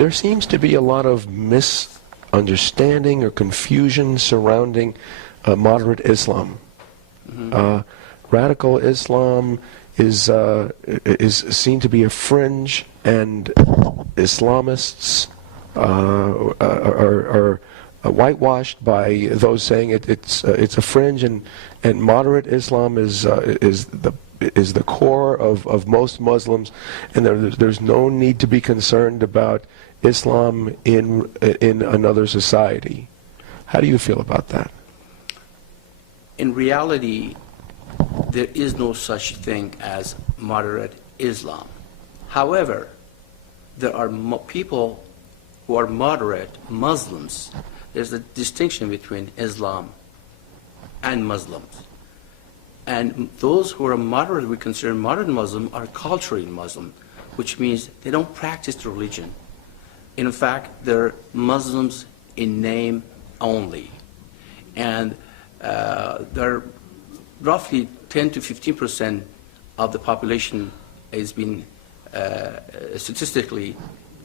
There seems to be a lot of misunderstanding or confusion surrounding moderate Islam. Radical Islam is seen to be a fringe, and Islamists are whitewashed by those saying it's a fringe, and moderate Islam is the core of most Muslims, and there's no need to be concerned about Islam in another society. How do you feel about that? In reality, there is no such thing as moderate Islam. However, there are people who are moderate Muslims. There's a distinction between Islam and Muslims. And those who are moderate, we consider moderate Muslim, are culturally Muslim, which means they don't practice the religion. In fact, they're Muslims in name only. And they're roughly 10 to 15% of the population has been statistically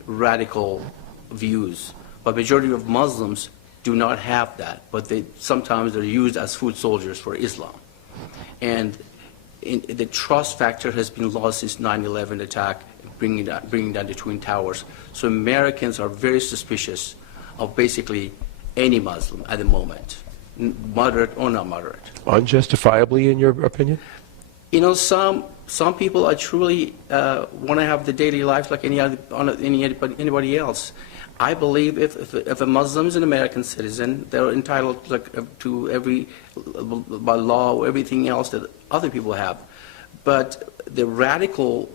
radical views. But majority of Muslims do not have that, but sometimes they're used as foot soldiers for Islam. And the trust factor has been lost since 9/11 attack, bringing down the Twin Towers. So Americans are very suspicious of basically any Muslim at the moment, moderate or not moderate. Unjustifiably, in your opinion? You know, some people are truly want to have the daily life like anybody else. I believe if a Muslim is an American citizen, they're entitled to every, by law, everything else that other people have. But the radical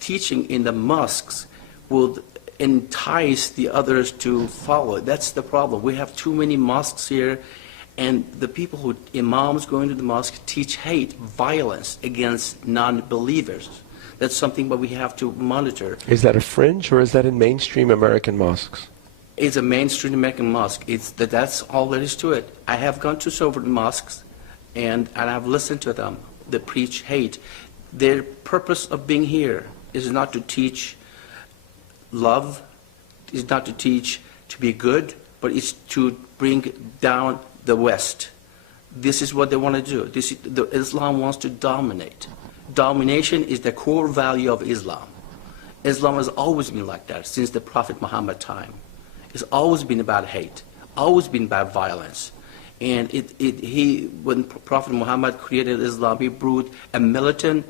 teaching in the mosques will entice the others to follow. That's the problem. We have too many mosques here, and the people who, imams going to the mosque, teach hate, violence against non-believers. That's something that we have to monitor. Is that a fringe, or is that in mainstream American mosques? It's a mainstream American mosque. That's all there is to it. I have gone to several mosques, and I've listened to them. They preach hate. Their purpose of being here is not to teach love, is not to teach to be good, but it's to bring down the West. This is what they want to do. Islam wants to dominate. Domination is the core value of Islam. Islam has always been like that since the Prophet Muhammad time. It's always been about hate, always been about violence. And when Prophet Muhammad created Islam, he brewed a militant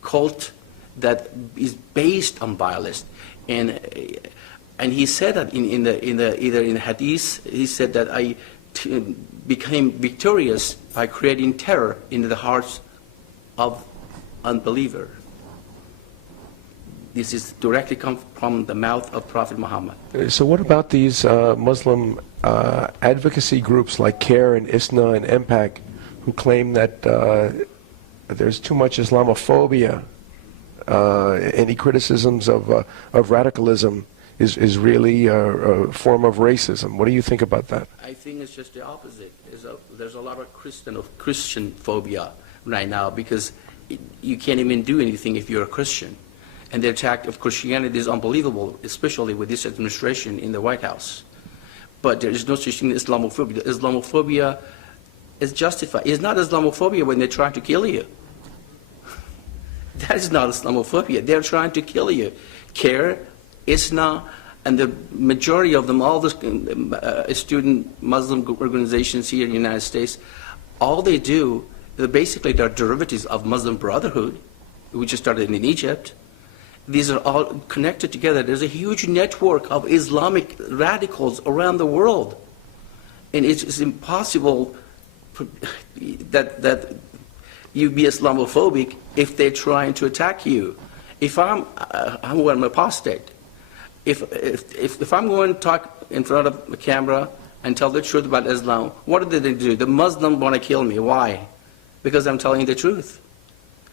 cult that is based on violence. And he said that either in Hadith, he said that I became victorious by creating terror in the hearts of unbeliever. This is directly come from the mouth of Prophet Muhammad. So what about these Muslim advocacy groups like CARE and ISNA and MPAC, who claim that there's too much Islamophobia? Any criticisms of radicalism is really a form of racism. What do you think about that? I think it's just the opposite. There's a lot of Christian phobia right now, because you can't even do anything if you're a Christian. And the attack of Christianity is unbelievable, especially with this administration in the White House. But there is no such thing as Islamophobia. Islamophobia is justified. It's not Islamophobia when they're trying to kill you. That is not Islamophobia. They're trying to kill you. CARE, ISNA, and the majority of them, all the student Muslim organizations here in the United States, all they do, basically they're derivatives of Muslim Brotherhood, which started in Egypt. These are all connected together. There's a huge network of Islamic radicals around the world. And it's impossible that you be Islamophobic if they're trying to attack you. If I'm an apostate. If I'm going to talk in front of a camera and tell the truth about Islam, what do they do? The Muslims want to kill me. Why? Because I'm telling the truth.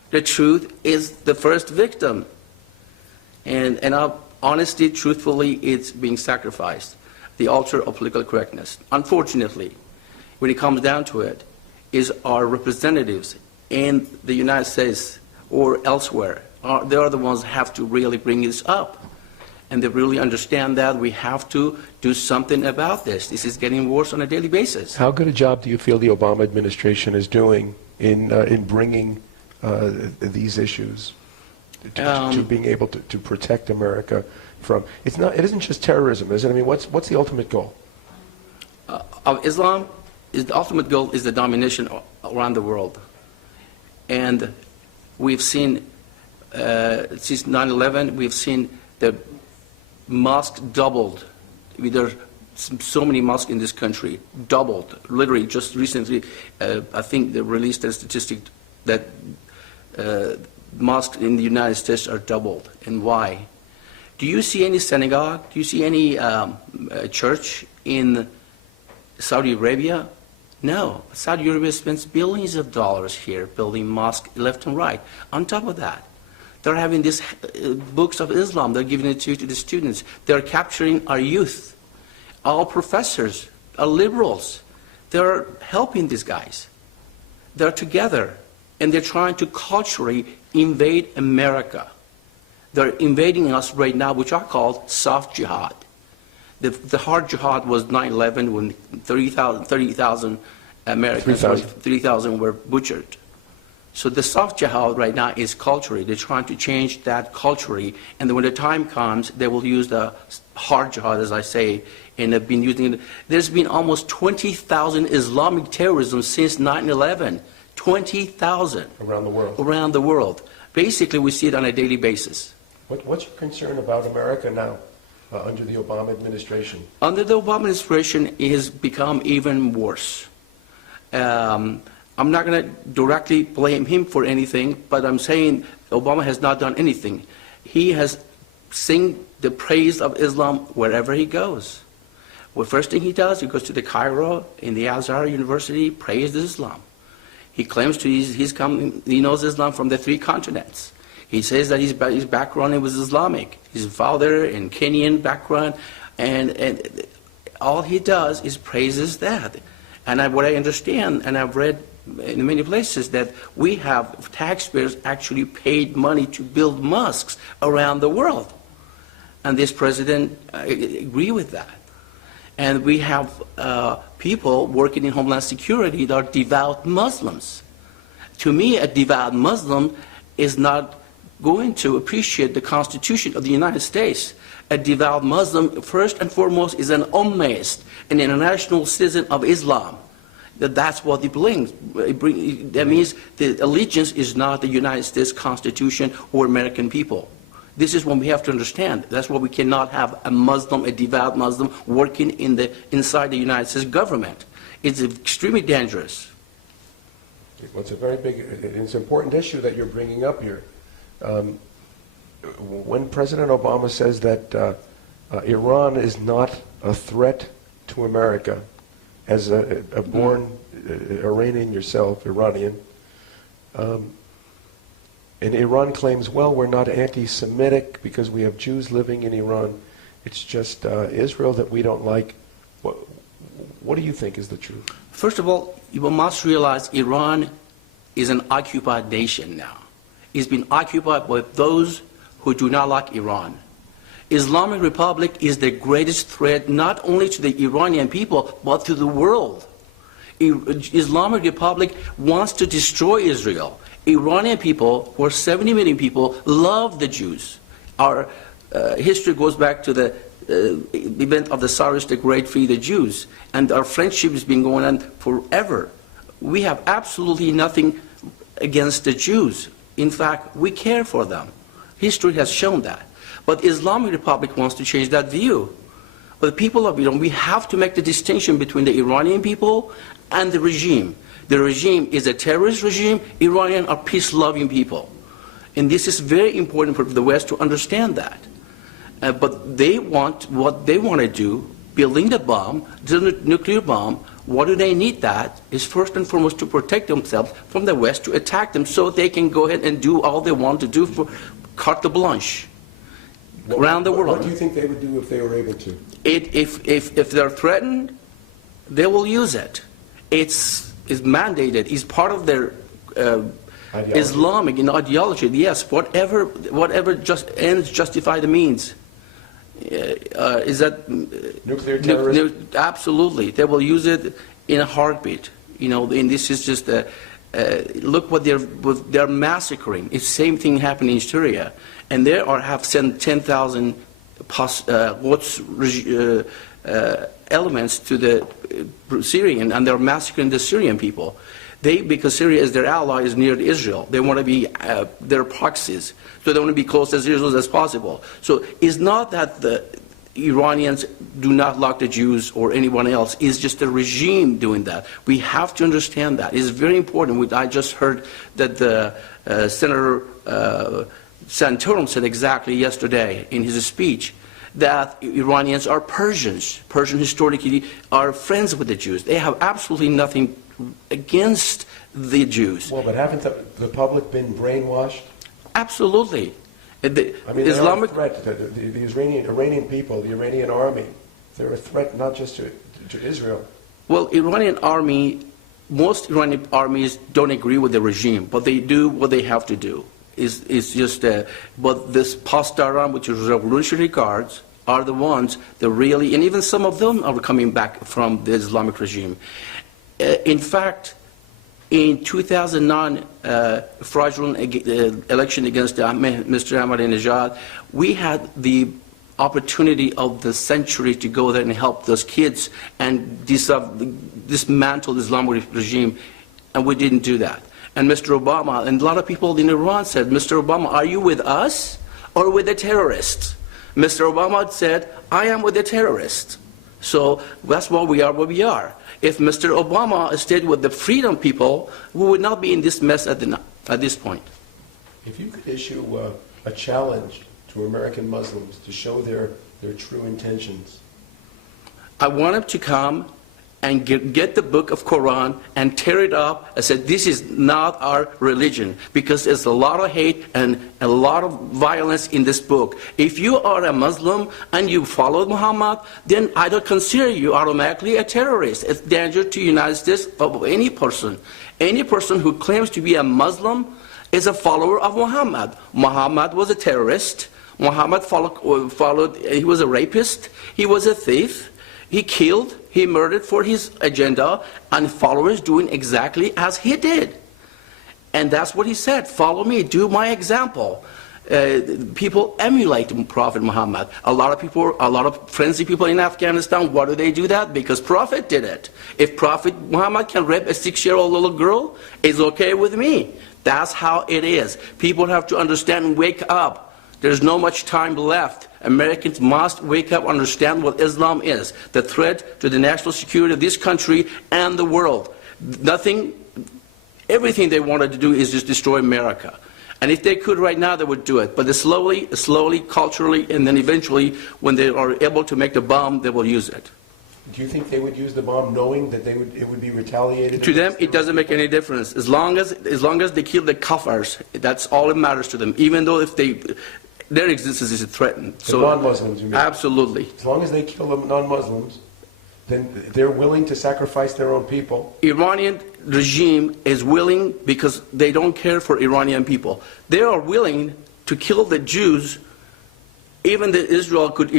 The truth is the first victim. And honesty, truthfully, it's being sacrificed. The altar of political correctness. Unfortunately, when it comes down to it, is our representatives in the United States or elsewhere, they are the ones who have to really bring this up. and they really understand that we have to do something about this. This is getting worse on a daily basis. How good a job do you feel the Obama administration is doing in bringing these issues to being able to protect America from? It isn't just terrorism, is it? I mean, what's the ultimate goal? Of Islam, the ultimate goal is the domination around the world. And we've seen, since 9/11, we've seen the mosques doubled. There are so many mosques in this country, doubled. Literally, just recently, I think they released a statistic that mosques in the United States are doubled. And why? Do you see any synagogue? Do you see any church in Saudi Arabia? No. Saudi Arabia spends billions of dollars here building mosques left and right. On top of that, they're having these books of Islam. They're giving it to the students. They're capturing our youth. Our professors, our liberals, they're helping these guys. They're together, and they're trying to culturally invade America. They're invading us right now, which are called soft jihad. The hard jihad was 9/11 when 30,000 Americans, 3,000 were butchered. So the soft jihad right now is culturally. They're trying to change that culturally, and then when the time comes, they will use the hard jihad, as I say, and have been using it. There's been almost 20,000 Islamic terrorism since 9/11. 20,000. Around the world. Around the world. Basically, we see it on a daily basis. What's your concern about America now under the Obama administration? Under the Obama administration, it has become even worse. I'm not going to directly blame him for anything, but I'm saying Obama has not done anything. He has sing the praise of Islam wherever he goes. Well, first thing he does, he goes to the Cairo in the Azhar University, praised Islam. He claims he knows Islam from the 3 continents. He says that his background was Islamic. His father in Kenyan background, and all he does is praises that. And what I understand, and I've read in many places, that we have taxpayers actually paid money to build mosques around the world. And this president agree with that. And we have people working in Homeland Security that are devout Muslims. To me, a devout Muslim is not going to appreciate the Constitution of the United States. A devout Muslim, first and foremost, is an ummist, an international citizen of Islam. That's what it brings. That means the allegiance is not the United States Constitution or American people. This is what we have to understand. That's why we cannot have a Muslim, a devout Muslim, working inside the United States government. It's extremely dangerous. Well, it's a very big, it's an important issue that you're bringing up here. When President Obama says that Iran is not a threat to America, as a born Iranian yourself, Iranian, and Iran claims, well, we're not anti-Semitic because we have Jews living in Iran. It's just Israel that we don't like. What do you think is the truth? First of all, you must realize Iran is an occupied nation now. It's been occupied by those who do not like Iran. Islamic Republic is the greatest threat not only to the Iranian people, but to the world. Islamic Republic wants to destroy Israel. Iranian people, who are 70 million people, love the Jews. Our history goes back to the event of the Cyrus the Great free the Jews, and our friendship has been going on forever. We have absolutely nothing against the Jews. In fact, we care for them. History has shown that. But Islamic Republic wants to change that view. But the people of Iran, we have to make the distinction between the Iranian people and the regime. The regime is a terrorist regime. Iranian are peace-loving people. And this is very important for the West to understand that. But they want what they want to do, building the bomb, the nuclear bomb. What do they need that? Is first and foremost to protect themselves from the West, to attack them so they can go ahead and do all they want to do for carte blanche around the world. What do you think they would do if they were able to? If they're threatened, they will use it. It's mandated. It's part of their Islamic ideology. Yes, whatever just ends justify the means. is that Nuclear terrorism? absolutely. They will use it in a heartbeat. You know, and this is just look what they're massacring. It's the same thing happening in Syria, and they have sent 10,000 elements to the Syrian, and they're massacring the Syrian people. Because Syria is their ally, is near Israel. They want to be their proxies, so they want to be close as Israel as possible. So it's not that the Iranians do not like the Jews or anyone else. It's just the regime doing that. We have to understand that. It's very important. I just heard that the Senator Santorum said exactly yesterday in his speech that Iranians are Persians. Persians historically are friends with the Jews. They have absolutely nothing against the Jews. Well, but haven't the public been brainwashed? Absolutely. I mean, Islamic threat. The Iranian people, the Iranian army, they're a threat not just to Israel. Well, most Iranian armies don't agree with the regime, but they do what they have to do. It's just, but this Pasdaran, which is Revolutionary Guards, are the ones that really, and even some of them are coming back from the Islamic regime. In fact, in 2009 fraudulent election against Mr. Ahmadinejad, we had the opportunity of the century to go there and help those kids and dismantle the Islamic regime, and we didn't do that. And Mr. Obama, and a lot of people in Iran said, Mr. Obama, are you with us or with the terrorists? Mr. Obama said, I am with the terrorists. So that's why we are where we are. If Mr. Obama stayed with the freedom people, we would not be in this mess at this point. If you could issue a challenge to American Muslims to show their true intentions. I want them to come and get the book of Qur'an and tear it up and say, this is not our religion, because there's a lot of hate and a lot of violence in this book. If you are a Muslim and you follow Muhammad, then I don't consider you automatically a terrorist. It's danger to the United States of any person. Any person who claims to be a Muslim is a follower of Muhammad. Muhammad was a terrorist. Muhammad followed, he was a rapist. He was a thief. He killed, he murdered for his agenda, and followers doing exactly as he did. And that's what he said, follow me, do my example. People emulate Prophet Muhammad. A lot of frenzied people in Afghanistan, why do they do that? Because Prophet did it. If Prophet Muhammad can rape a 6-year-old little girl, it's okay with me. That's how it is. People have to understand and wake up. There's no much time left. Americans must wake up and understand what Islam is. The threat to the national security of this country and the world. Everything they wanted to do is just destroy America. And if they could right now, they would do it. But slowly, culturally, and then eventually, when they are able to make the bomb, they will use it. Do you think they would use the bomb knowing that it would be retaliated? To them, it doesn't make any difference. As long as they kill the kafirs, that's all that matters to them. Even though if their existence is threatened. The non-Muslims, you mean? Absolutely. As long as they kill the non-Muslims, then they're willing to sacrifice their own people. Iranian regime is willing because they don't care for Iranian people. They are willing to kill the Jews, even that Israel could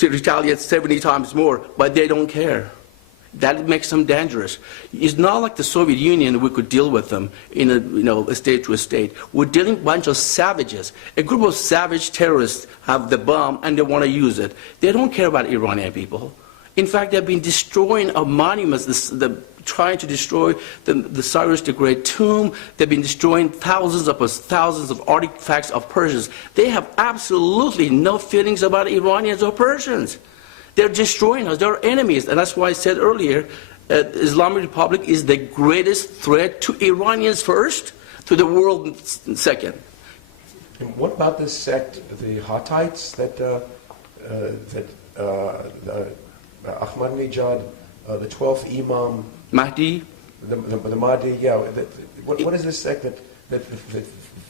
retaliate 70 times more, but they don't care. That makes them dangerous. It's not like the Soviet Union. We could deal with them in a state to a state. We're dealing with a bunch of savages. A group of savage terrorists have the bomb and they want to use it. They don't care about Iranian people. In fact, they've been destroying our monuments, trying to destroy the Cyrus the Great tomb. They've been destroying thousands of artifacts of Persians. They have absolutely no feelings about Iranians or Persians. They're destroying us. They're enemies. And that's why I said earlier, Islamic Republic is the greatest threat to Iranians first, to the world second. And what about this sect, the Hittites, that Ahmadinejad, the 12th Imam, Mahdi? The Mahdi, yeah. What is this sect that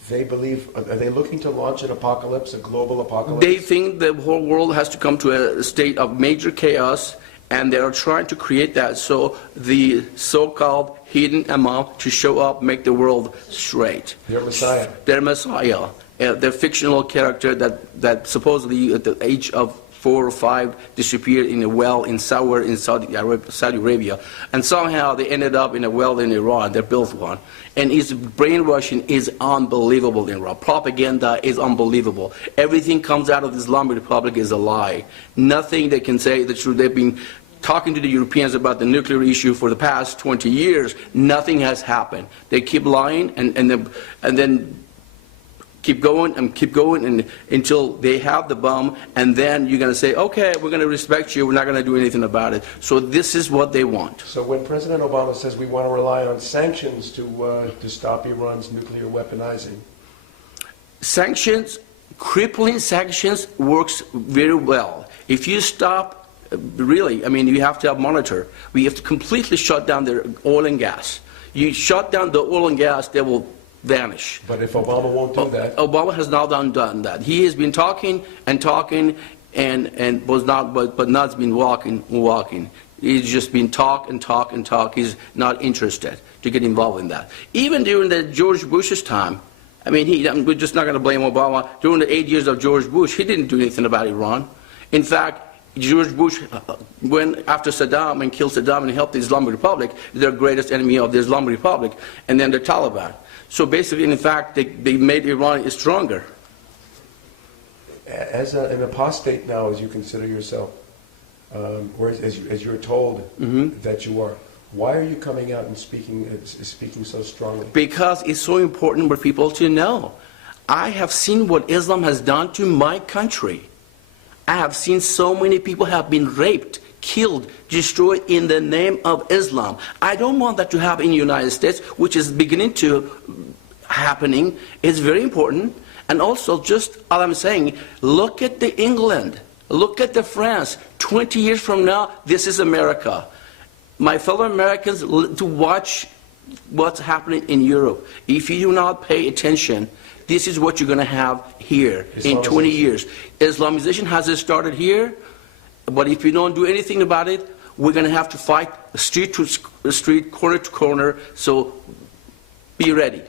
they believe? Are they looking to launch an apocalypse, a global apocalypse? They think the whole world has to come to a state of major chaos, and they are trying to create that. So the so-called hidden Imam to show up, make the world straight. Their Messiah. Their Messiah. the fictional character that supposedly at the age of 4 or 5 disappeared in a well in Saudi Arabia, and somehow they ended up in a well in Iran. They built one, and his brainwashing is unbelievable in Iran. Propaganda is unbelievable. Everything comes out of the Islamic Republic is a lie. Nothing they can say the truth. They've been talking to the Europeans about the nuclear issue for the past 20 years. Nothing has happened. They keep lying and then keep going and until they have the bomb, and then you're going to say, okay, we're going to respect you, we're not going to do anything about it. So this is what they want. So when President Obama says we want to rely on sanctions to stop Iran's nuclear weaponizing, sanctions, crippling sanctions works very well. If you stop, really, I mean, you have to have monitor. We have to completely shut down their oil and gas. You shut down the oil and gas, they will vanish. But if Obama won't do that, Obama has not done that. He has been talking and was not, but not been walking. He's just been talk and talk and talk. He's not interested to get involved in that. Even during the George Bush's time, I mean, we're just not going to blame Obama. During the 8 years of George Bush, he didn't do anything about Iran. In fact, George Bush went after Saddam and killed Saddam and helped the Islamic Republic, their greatest enemy of the Islamic Republic, and then the Taliban. So basically, in fact, they made Iran stronger. as an apostate now, as you consider yourself, or as you're told that you are, why are you coming out and speaking so strongly? Because it's so important for people to know. I have seen what Islam has done to my country. I have seen so many people have been raped, killed, destroyed in the name of Islam. I don't want that to happen in the United States, which is beginning to happening. It's very important. And also, just all I'm saying, look at the England, look at the France. 20 years from now, this is America. My fellow Americans, to watch what's happening in Europe. If you do not pay attention, this is what you're going to have here in 20 years. Islamization has started here, but if you don't do anything about it, we're going to have to fight street to street, corner to corner, so be ready.